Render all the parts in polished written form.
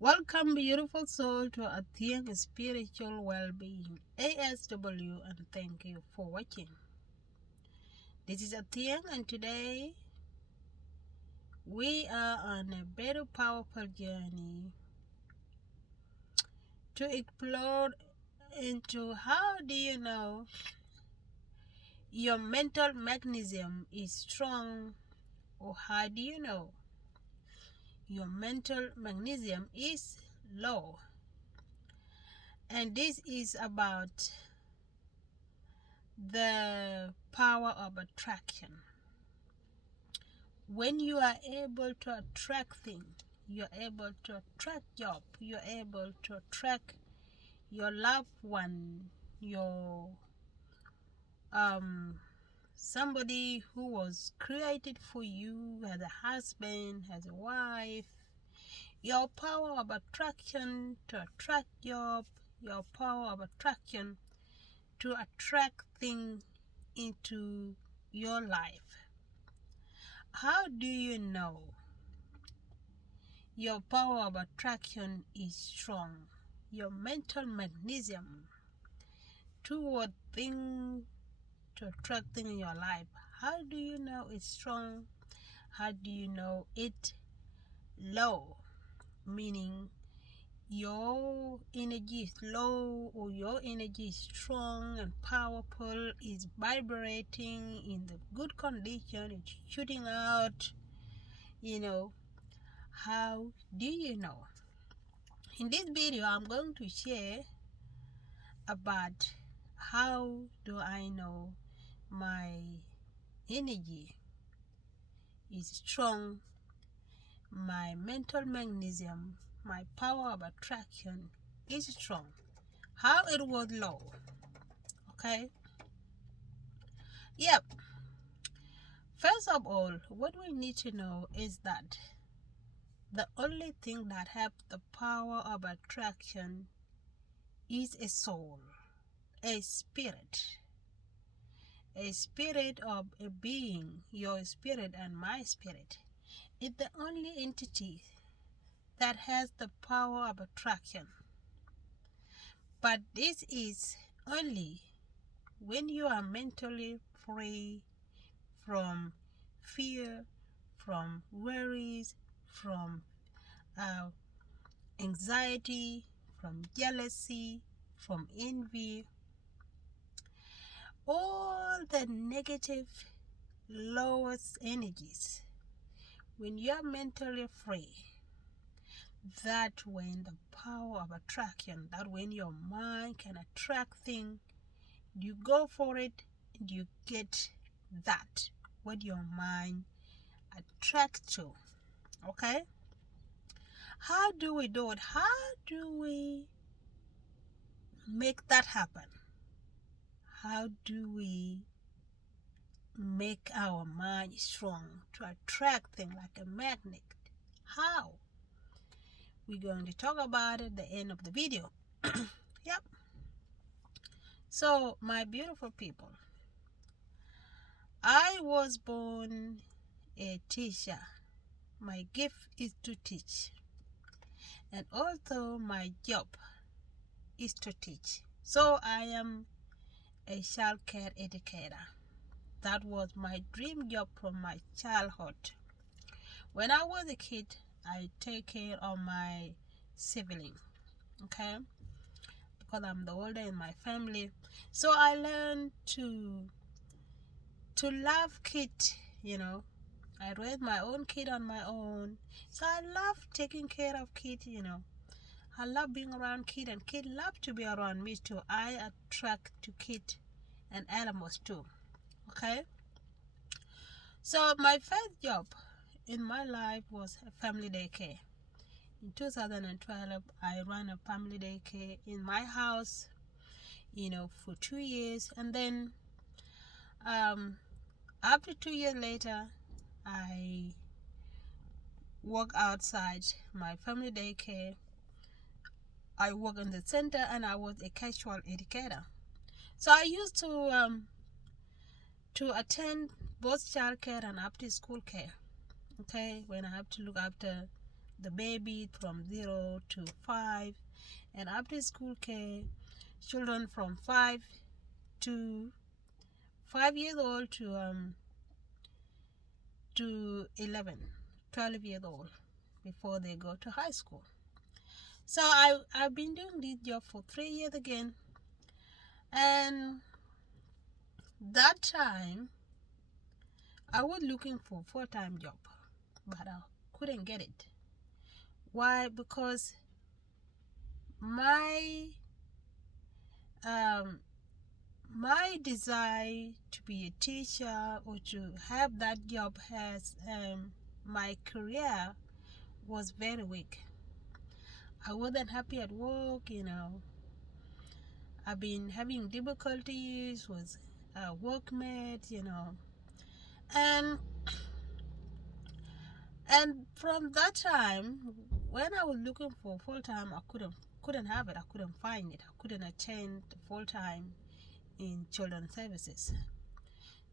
Welcome, beautiful soul, to Athena Spiritual Well-Being ASW, and thank you for watching. This is Athena, and today we are on a very powerful journey to explore into how do you know your mental magnesium is strong, or how do you know your mental magnesium is low. And this is about the power of attraction. When you are able to attract things, you're able to attract job, you're able to attract your loved one, your somebody who was created for you as a husband, as a wife. Your power of attraction to attract job, your power of attraction to attract things into your life. How do you know your power of attraction is strong? Your mental magnesium toward things, to attract things in your life. How do you know it's strong? How do you know it low? Meaning your energy is low, or your energy is strong and powerful, is vibrating in the good condition, it's shooting out. How do you know? In this video, I'm going to share about how do I know my energy is strong, my mental magnesium, my power of attraction is strong, how it was low. Okay? Yep. First of all, what we need to know is that the only thing that has the power of attraction is a soul, a spirit of a being. Your spirit and my spirit is the only entity that has the power of attraction. But this is only when you are mentally free from fear, from worries, from anxiety, from jealousy, from envy, all the negative lowest energies. When you are mentally free, that when the power of attraction, that when your mind can attract things, you go for it and you get that what your mind attracts to. Okay? How do we do it? How do we make that happen? How do we make our mind strong to attract things like a magnet? How? We're going to talk about it at the end of the video. Yep. So, my beautiful people, I was born a teacher. My gift is to teach. And also my job is to teach. So I am a child care educator. That was my dream job from my childhood. When I was a kid, I take care of my sibling, okay? Because I'm the older in my family. So I learned to love kids, I raised my own kid on my own. So I love taking care of kids, I love being around kids, and kids love to be around me too. I attract to kids and animals too. Okay? So my first job in my life was a family daycare. In 2012, I ran a family daycare in my house, for 2 years. And then after 2 years later, I work outside my family daycare. I work in the center, and I was a casual educator. So I used to attend both child care and after school care. Okay, when I have to look after the baby from 0 to 5, and after school care, children from 5 years old to 12 years old before they go to high school. So I've been doing this job for 3 years again, and that time I was looking for full-time job, but I couldn't get it. Why? Because my my desire to be a teacher or to have that job as my career was very weak. I wasn't happy at work, I've been having difficulties with workmates, and from that time, when I was looking for full time, I couldn't have it. I couldn't find it. I couldn't attend full time in children's services.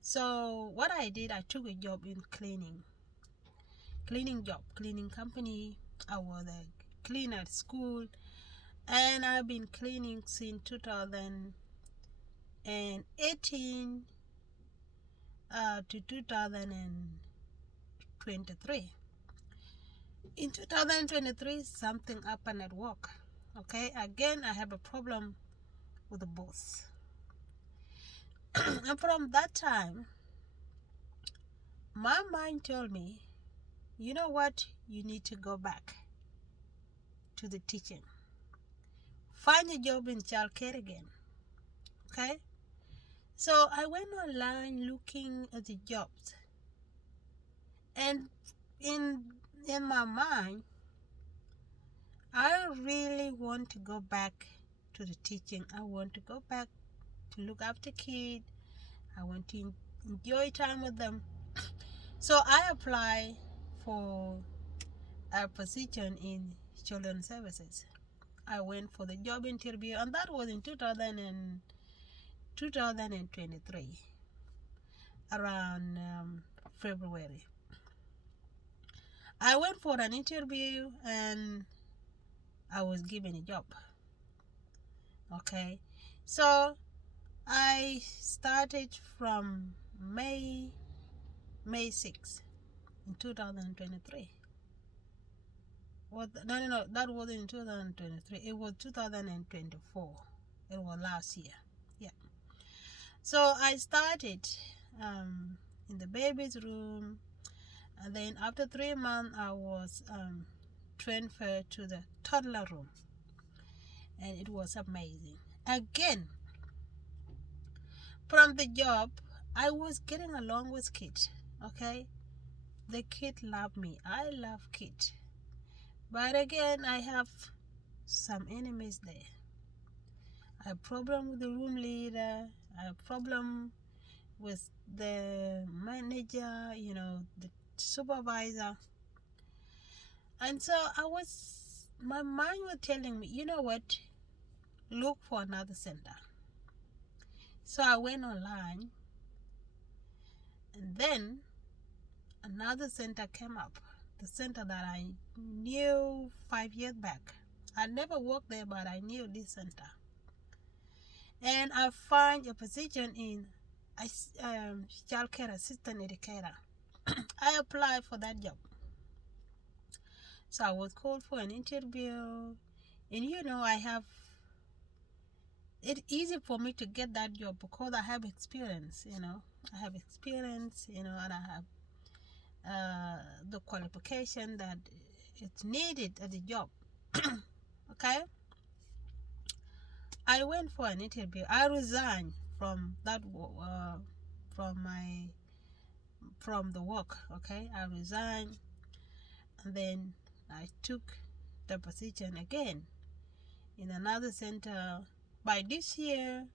So what I did, I took a job in cleaning company. I was a cleaner at school, and I've been cleaning since 2018 to 2023. In 2023, something happened at work. Okay, again, I have a problem with the boss. And from that time, my mind told me, you know what, you need to go back to the teaching. Find a job in childcare again. Okay? So I went online looking at the jobs. And in my mind, I really want to go back to the teaching. I want to go back to look after kids. I want to enjoy time with them. So I applied for a position in children's services. I went for the job interview, and that was in 2023, around February. I went for an interview and I was given a job. Okay, so I started from May 6th in 2023. No, that wasn't in 2023. It was 2024. It was last year. Yeah. So I started in the baby's room, and then after 3 months, I was transferred to the toddler room, and it was amazing. Again, from the job, I was getting along with kids. Okay, the kid loved me. I love kids. But again, I have some enemies there. I have problem with the room leader. I have problem with the manager, the supervisor. And so my mind was telling me, you know what, look for another center. So I went online, and then another center came up. The center that I knew 5 years back. I never worked there, but I knew this center. And I found a position in child care assistant educator. I applied for that job. So I was called for an interview. And it's easy for me to get that job because I have experience, I have experience, and I have the qualification that it's needed at the job. Okay, I went for an interview. I resigned from that from the work. Okay, I resigned, and then I took the position again in another center by this year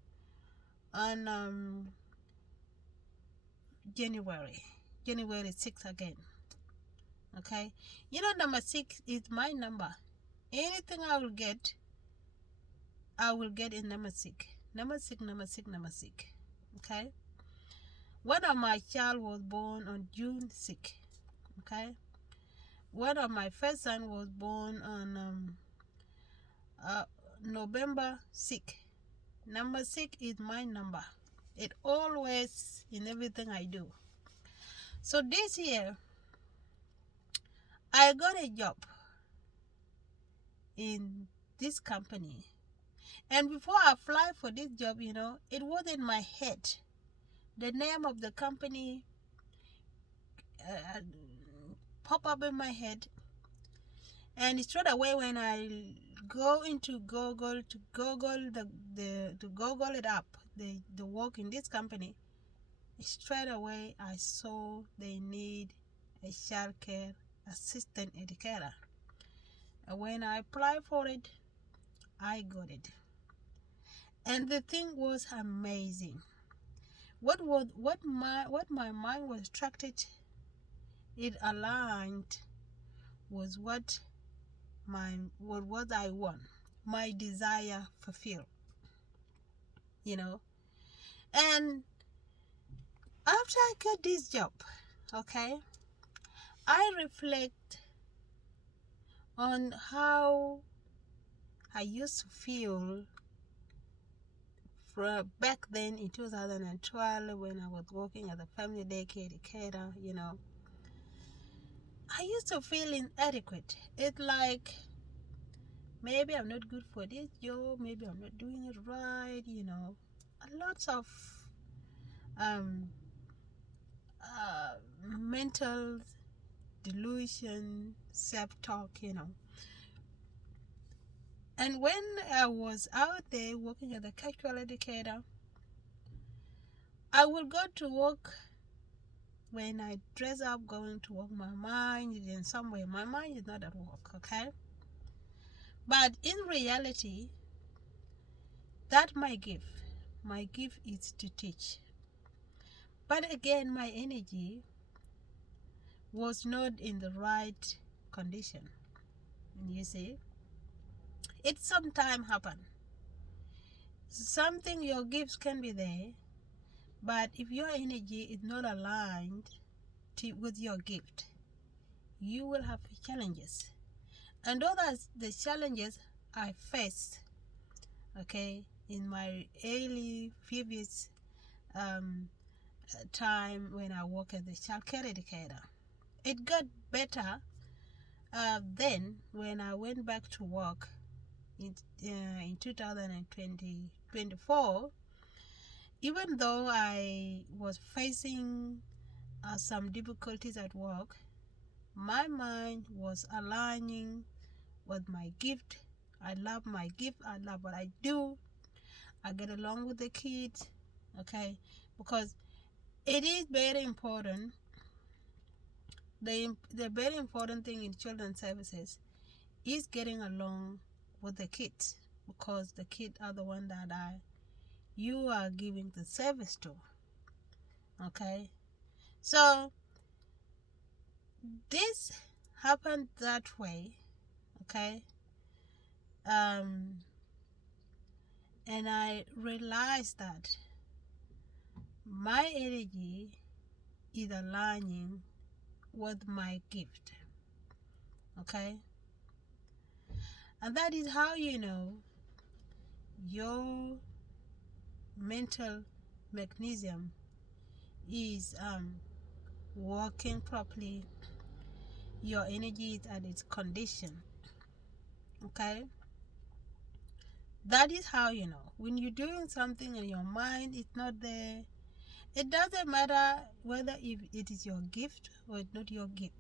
on January 6th again. Okay, number 6 is my number. Anything I will get in number 6. Number 6. Okay, one of my child was born on June 6th. Okay, one of my first son was born on uh, November 6th. Number 6 is my number. It always in everything I do. So this year, I got a job in this company. And before I applied for this job, it was in my head. The name of the company pop up in my head. And straight away when I go into Google to Google to Google it up, the work in this company, straight away I saw they need a childcare assistant educator. And when I applied for it, I got it. And the thing was amazing. What my mind was attracted, it aligned was what I want, my desire fulfilled. And after I got this job, okay, I reflect on how I used to feel back then in 2012 when I was working as a family daycare educator. I used to feel inadequate. It's like maybe I'm not good for this job, maybe I'm not doing it right, lots of mental delusion, self-talk. And when I was out there working as a casual educator, I would go to work. When I dress up going to work, my mind is in somewhere. My mind is not at work, okay? But in reality, that's my gift. My gift is to teach. But again, my energy was not in the right condition. And you see, it sometimes happens. Your gifts can be there, but if your energy is not aligned with your gift, you will have challenges. And those are the challenges I faced, okay, in my early previous time when I worked as a childcare educator. It got better then when I went back to work in 2024. Even though I was facing some difficulties at work, my mind was aligning with my gift. I love my gift. I love what I do. I get along with the kids, okay? Because it is very important. The very important thing in children's services is getting along with the kids, because the kids are the one that you are giving the service to, okay? So this happened that way, okay? And I realized that my energy is aligning with my gift, okay? And that is how you know your mental magnesium is working properly. Your energy is at its condition, okay? That is how you know when you're doing something and your mind is not there. It doesn't matter whether if it is your gift or it's not your gift.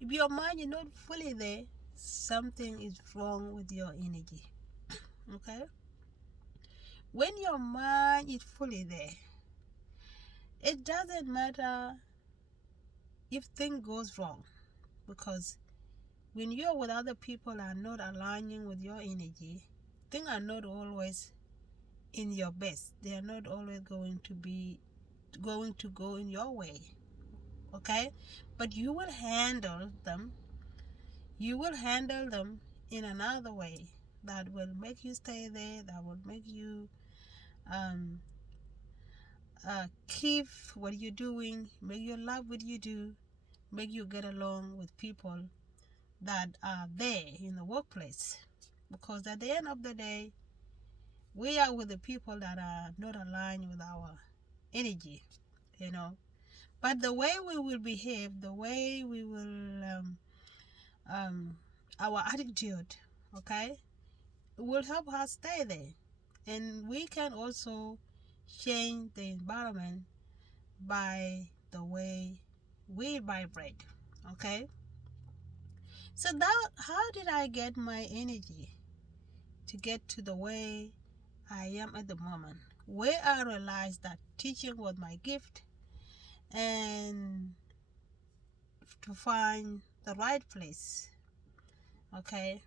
If your mind is not fully there, something is wrong with your energy, okay? When your mind is fully there, it doesn't matter if things goes wrong, because when you're with other people are not aligning with your energy, things are not always in your best. They are not always going to go in your way, okay? But you will handle them in another way that will make you stay there, that will make you keep what you're doing, make you love what you do, make you get along with people that are there in the workplace, because at the end of the day, we are with the people that are not aligned with our energy, you know. But the way we will behave, the way we will, our attitude, okay, will help us stay there. And we can also change the environment by the way we vibrate, okay. So that, how did I get my energy to get to the way I am at the moment, where I realized that teaching was my gift, and to find the right place, okay.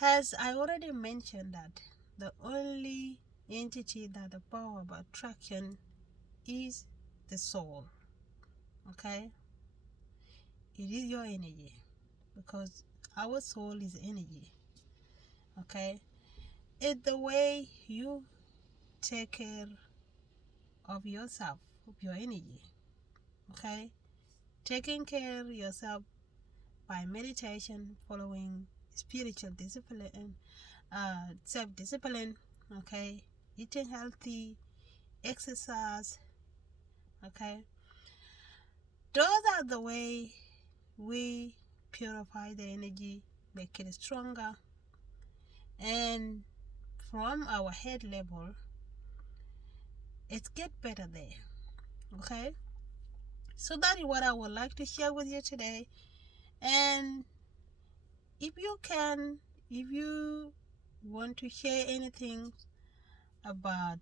As I already mentioned, that the only entity that the power of attraction is the soul, okay. It is your energy, because our soul is energy, okay. It's the way you take care of yourself, of your energy, okay. Taking care of yourself by meditation, following spiritual discipline and self-discipline, okay, eating healthy, exercise, okay. Those are the way we purify the energy, make it stronger, and from our head level, it get better there, okay. So that is what I would like to share with you today. And if you can, if you want to share anything about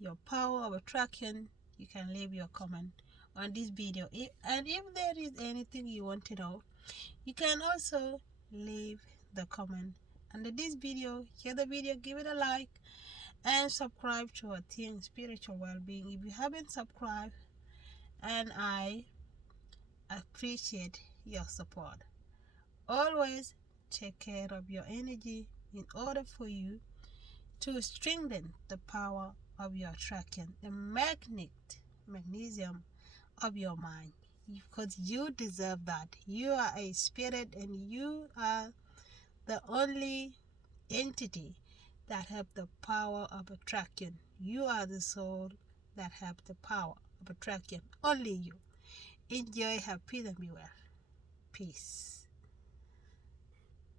your power of attraction, you can leave your comment on this video. And if there is anything you want to know, you can also leave the comment under this video. Share the video, give it a like, and subscribe to our team spiritual well-being if you haven't subscribed, and I appreciate your support. Always take care of your energy in order for you to strengthen the power of your attraction, the magnesium of your mind, because you deserve that. You are a spirit, and you are the only entity that have the power of attraction. You are the soul that have the power of attraction. Only you. Enjoy, have peace, and be well. Peace.